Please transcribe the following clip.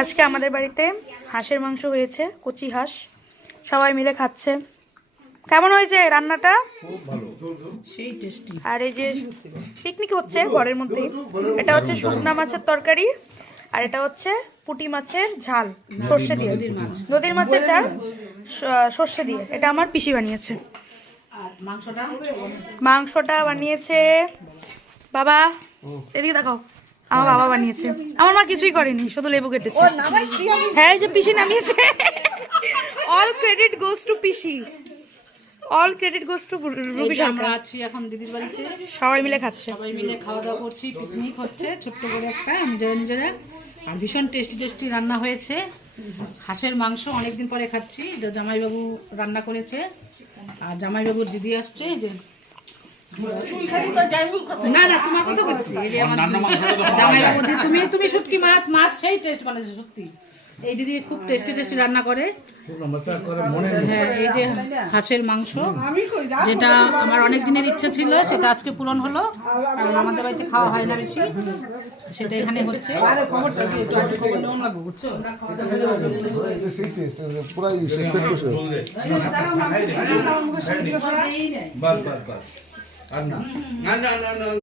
আজকে আমাদের বাড়িতে হাঁসের মাংস হয়েছে, কচি হাঁস, সবাই মিলে খাচ্ছে। কেমন হয়েছে রান্নাটা? খুব ভালো, সেই টেস্টি। আর এই যে পিকনিক হচ্ছে ঘরের মধ্যে। এটা হচ্ছে শুকনা মাছের তরকারি, আর এটা হচ্ছে পুঁটি মাছের ঝাল সর্ষে দিয়ে, নদীর মাছের ঝাল সর্ষে দিয়ে। এটা আমার পিসি বানিয়েছে। আর মাংসটা মাংসটা বানিয়েছে বাবা, এদিকে দেখাও, আমার বাবা বানিয়েছে। আমার মা কিছুই করেনি, শুধু লেবু কেটেছে। হ্যাঁ, এই যে পিসি নামিয়েছে। All credit goes to PC, all credit goes to Ruby আমরা সরকার। আছি এখন দিদির বাড়িতে, সবাই মিলে খাচ্ছে। সবাই মিলে খাওয়া দাওয়া করছি, পিকনিক হচ্ছে ছোট্ট করে একটা নিজেরা নিজেরা। আর ভীষণ টেস্টি টেস্টি রান্না হয়েছে। হাঁসের মাংস অনেকদিন পরে খাচ্ছি, এটা জামাইবাবু রান্না করেছে। আর জামাইবাবুর দিদি আসছে, এই যে না না তোমার কথা বলছি, এই যে আমার জামাইবাবু দিদি, তুমি শুটকি মাছ মাছ সেই টেস্ট বানাইছো সত্যি। এই দিদি খুব টেস্টি টেস্টি রান্না করে। হ্যাঁ, এই যে হাঁসের মাংস, যেটা আমার অনেক দিনের ইচ্ছা ছিল, সেটা আজকে পূরণ হলো। আর আমাদের বাড়িতে খাওয়া হয় না বেশি, সেটা এখানে হচ্ছে। আর না